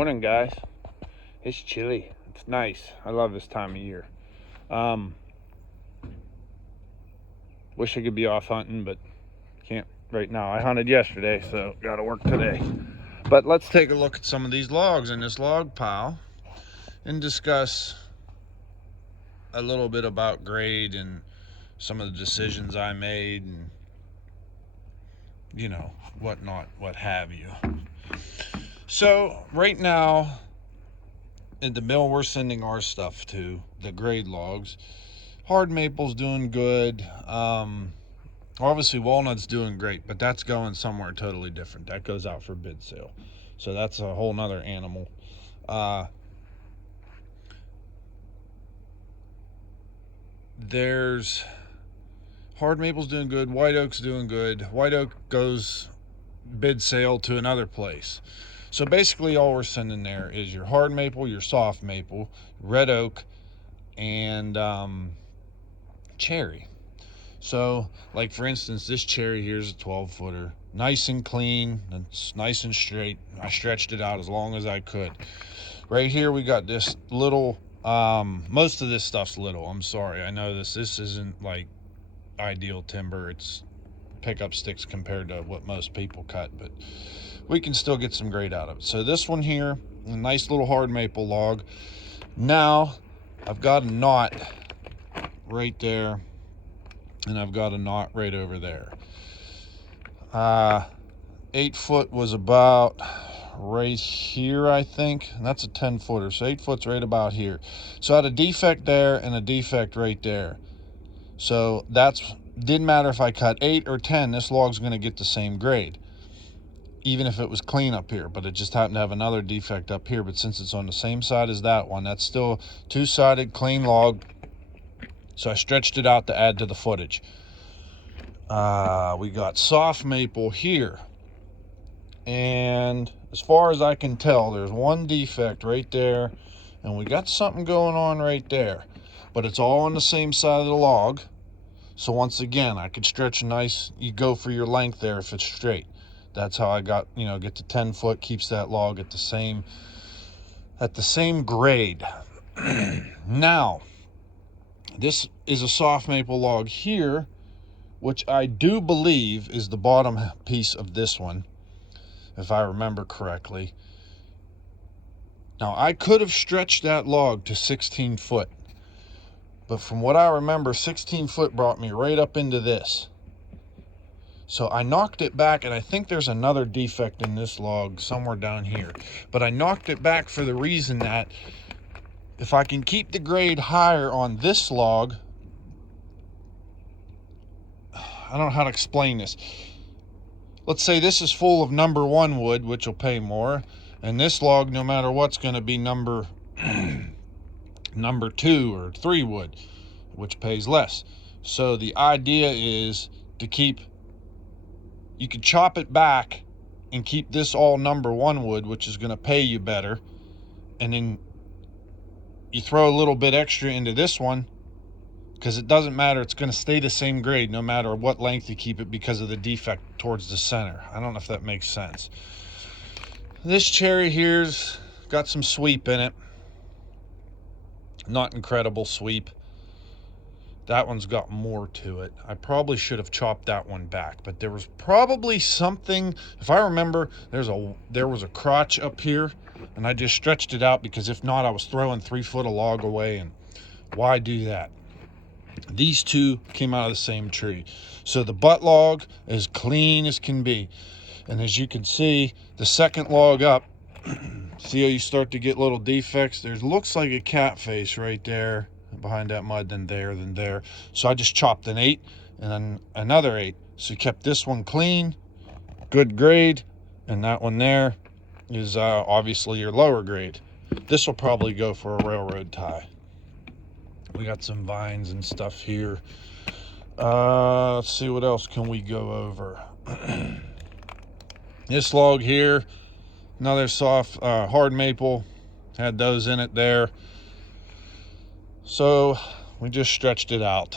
Morning, guys. It's chilly. It's nice. I love this time of year. Wish I could be off hunting, but can't right now. I hunted yesterday, so gotta work today. But let's take a look at some of these logs in this log pile and discuss a little bit about grade and some of the decisions I made and, whatnot, what have you. So right now, at the mill we're sending our stuff to, the grade logs, hard maple's doing good. Obviously walnut's doing great, but that's going somewhere totally different. That goes out for bid sale, so that's a whole nother animal. There's hard maple's doing good, white oak's doing good. White oak goes bid sale to another place. So basically all we're sending there is your hard maple, your soft maple, red oak, and cherry. So, like for instance, this cherry here is a 12-footer, nice and clean, it's nice and straight. I stretched it out as long as I could. Right here we got this little, most of this stuff's little. I'm sorry, I know this isn't like ideal timber. It's pickup sticks compared to what most people cut, but we can still get some grade out of it. So this one here, a nice little hard maple log. Now I've got a knot right there, and I've got a knot right over there. 8 foot was about right here, I think, and that's a 10-footer, so 8 foot's right about here. So I had a defect there and a defect right there. So didn't matter if I cut 8 or 10, this log's going to get the same grade, even if it was clean up here. But it just happened to have another defect up here. But since it's on the same side as that one, that's still two-sided clean log. So I stretched it out to add to the footage. We got soft maple here, and as far as I can tell, there's one defect right there, and we got something going on right there, but it's all on the same side of the log. So once again, I could stretch a nice, you go for your length there if it's straight. That's how I got, get to 10 foot, keeps that log at the same grade. Now, this is a soft maple log here, which I do believe is the bottom piece of this one, if I remember correctly. Now, I could have stretched that log to 16 foot, but from what I remember, 16 foot brought me right up into this. So I knocked it back, and I think there's another defect in this log somewhere down here. But I knocked it back for the reason that if I can keep the grade higher on this log, I don't know how to explain this. Let's say this is full of number 1 wood, which will pay more, and this log, no matter what's going to be number 2 or 3 wood, which pays less. So the idea is to you can chop it back and keep this all number 1 wood, which is going to pay you better, and then you throw a little bit extra into this one, because it doesn't matter, it's going to stay the same grade no matter what length you keep it because of the defect towards the center. I don't know if that makes sense. This cherry here's got some sweep in it. Not incredible sweep. That one's got more to it. I probably should have chopped that one back, but there was probably something, if I remember, there was a crotch up here, and I just stretched it out, because if not, I was throwing 3 foot of log away, and why do that? These two came out of the same tree. So the butt log is clean as can be. And as you can see, the second log up, see how you start to get little defects? There looks like a cat face right there behind that mud, then there. So I just chopped an 8 and then another 8. So you kept this one clean, good grade, and that one there is obviously your lower grade. This will probably go for a railroad tie. We got some vines and stuff here. Let's see, what else can we go over? This log here, another soft hard maple, had those in it there. So we just stretched it out.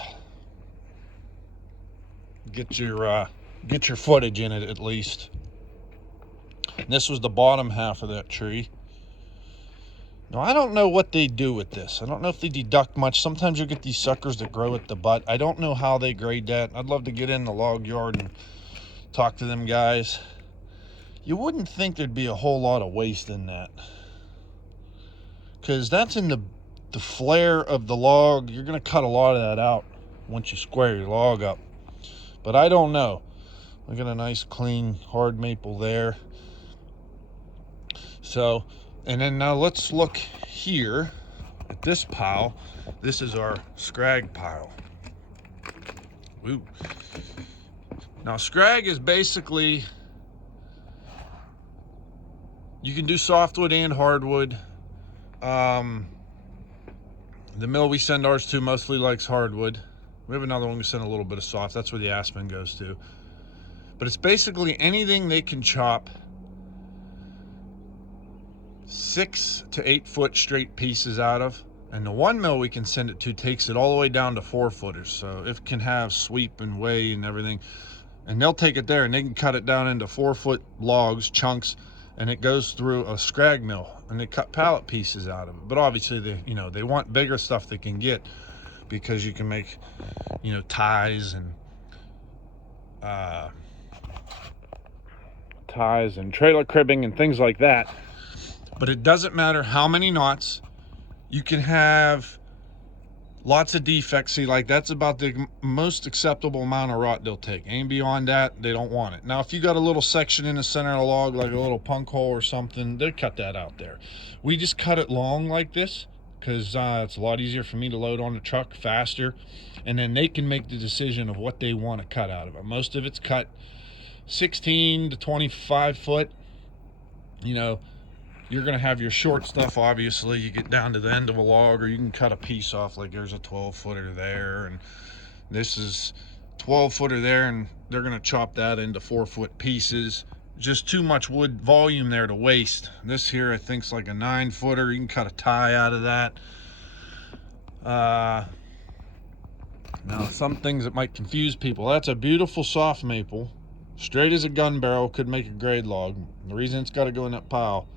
Get your footage in it at least. And this was the bottom half of that tree. Now, I don't know what they do with this. I don't know if they deduct much. Sometimes you get these suckers that grow at the butt. I don't know how they grade that. I'd love to get in the log yard and talk to them guys. You wouldn't think there'd be a whole lot of waste in that, because that's in the flare of the log. You're going to cut a lot of that out once you square your log up. But I don't know. We got a nice clean hard maple there. So, and then now let's look here at this pile. This is our Scrag pile. Ooh. Now, Scrag is basically, you can do softwood and hardwood. The mill we send ours to mostly likes hardwood. We have another one we send a little bit of soft. That's where the aspen goes to. But it's basically anything they can chop 6 to 8 foot straight pieces out of. And the one mill we can send it to takes it all the way down to 4 footers. So it can have sweep and weigh and everything. And they'll take it there and they can cut it down into 4 foot logs, chunks, and it goes through a Scrag mill and they cut pallet pieces out of it. But obviously they want bigger stuff they can get, because you can make, ties and trailer cribbing and things like that. But it doesn't matter how many knots. You can have lots of defects. See, like that's about the most acceptable amount of rot they'll take. Any beyond that, they don't want it. Now, if you got a little section in the center of the log, like a little punk hole or something, they cut that out there. We just cut it long like this because it's a lot easier for me to load on the truck faster. And then they can make the decision of what they want to cut out of it. Most of it's cut 16 to 25 foot. You're going to have your short stuff, obviously. You get down to the end of a log, or you can cut a piece off, like there's a 12-footer there, and this is 12-footer there, and they're going to chop that into 4-foot pieces. Just too much wood volume there to waste. This here, I think, is like a 9-footer. You can cut a tie out of that. Now, some things that might confuse people. That's a beautiful soft maple. Straight as a gun barrel, could make a grade log. The reason it's got to go in that pile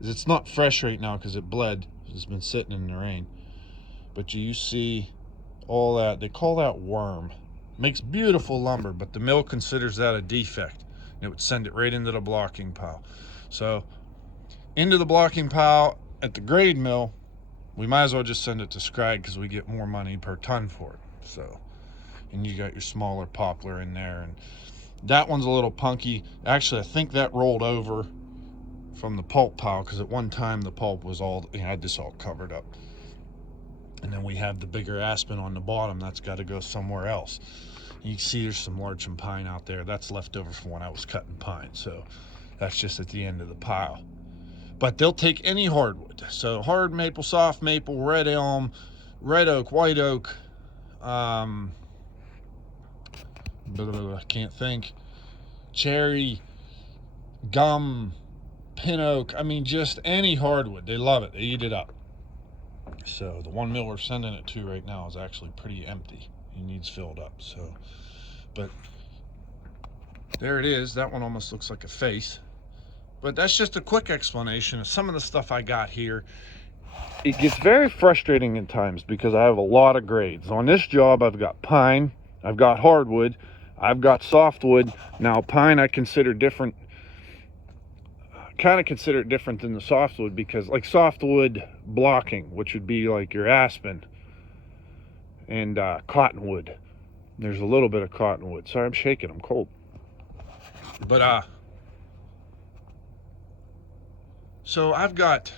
is it's not fresh right now because it bled. It's been sitting in the rain. But you see all that. They call that worm. Makes beautiful lumber, but the mill considers that a defect. And it would send it right into the blocking pile. So, into the blocking pile at the grade mill, we might as well just send it to Scrag because we get more money per ton for it. So, and you got your smaller poplar in there, and that one's a little punky. Actually, I think that rolled over from the pulp pile, because at one time the pulp was all, had this all covered up. And then we have the bigger aspen on the bottom. That's got to go somewhere else. You can see there's some larch and pine out there. That's left over from when I was cutting pine. So that's just at the end of the pile. But they'll take any hardwood. So hard maple, soft maple, red elm, red oak, white oak. I can't think. Cherry, gum, pin oak. I mean, just any hardwood. They love it. They eat it up. So the one mill we're sending it to right now is actually pretty empty. He needs filled up. So, but there it is. That one almost looks like a face. But that's just a quick explanation of some of the stuff I got here. It gets very frustrating at times because I have a lot of grades. On this job, I've got pine, I've got hardwood, I've got softwood. Now, pine I consider different. Kind of consider it different than the softwood, because like softwood blocking, which would be like your aspen and cottonwood. There's a little bit of cottonwood. Sorry, I'm shaking. I'm cold. But so I've got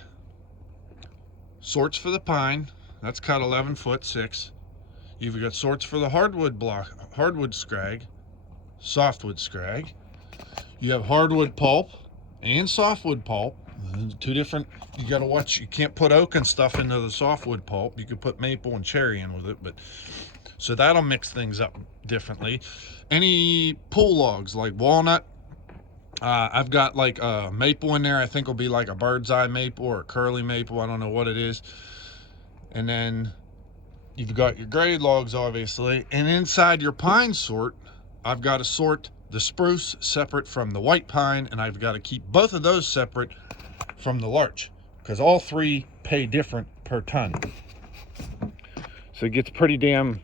sorts for the pine. That's cut 11 foot 6. You've got sorts for the hardwood Scrag, softwood Scrag. You have hardwood pulp and softwood pulp. Two different. You got to watch. You can't put oak and stuff into the softwood pulp. You could put maple and cherry in with it, but so that'll mix things up differently. Any pull logs like walnut. I've got like a maple in there. I think will be like a bird's eye maple or a curly maple. I don't know what it is. And then you've got your grade logs, obviously. And inside your pine sort, I've got to sort the spruce separate from the white pine, and I've got to keep both of those separate from the larch. because all three pay different per ton. So it gets pretty damn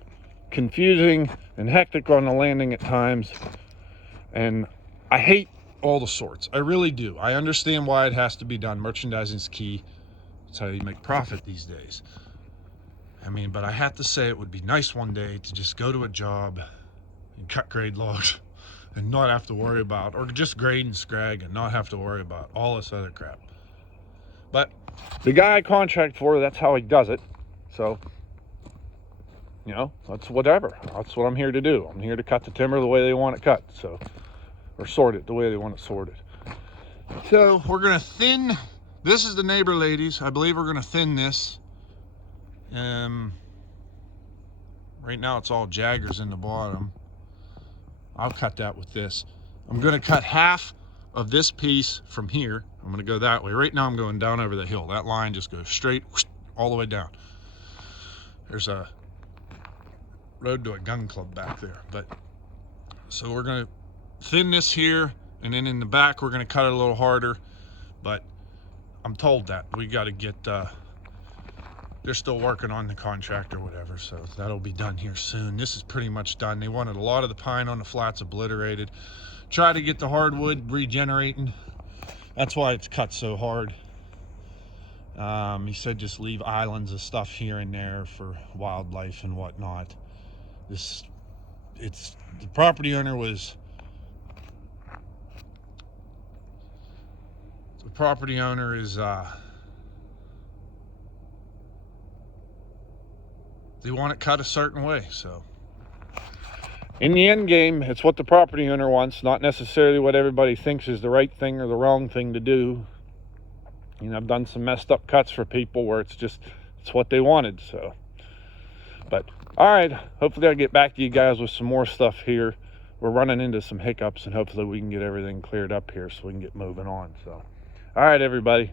confusing and hectic on the landing at times. And I hate all the sorts. I really do. I understand why it has to be done. Merchandising's key. It's how you make profit these days. I mean, but I have to say it would be nice one day to just go to a job and cut grade logs and not have to worry about, or just grade and scrag and not have to worry about all this other crap. But the guy I contract for, that's how he does it. So, you know, that's whatever. That's what I'm here to do. I'm here to cut the timber the way they want it cut. So, or sort it the way they want it sorted. So we're gonna thin. This is the neighbor ladies. I believe we're gonna thin this. Right now it's all jaggers in the bottom. I'll cut that with this. I'm gonna cut half of this piece from here. I'm gonna go that way. Right now I'm going down over the hill. That line just goes straight all the way down. There's a road to a gun club back there. But so we're gonna thin this here, and then in the back we're gonna cut it a little harder. But I'm told that we got to get they're still working on the contract or whatever, so that'll be done here soon. This is pretty much done. They wanted a lot of the pine on the flats obliterated. Try to get the hardwood regenerating. That's why it's cut so hard. He said just leave islands of stuff here and there for wildlife and whatnot. The property owner was they want it cut a certain way. So in the end game, it's what the property owner wants, not necessarily what everybody thinks is the right thing or the wrong thing to do. You know, I've done some messed up cuts for people where it's what they wanted. So, but all right, hopefully I'll get back to you guys with some more stuff here. We're running into some hiccups, and hopefully we can get everything cleared up here so we can get moving on. So, all right, everybody.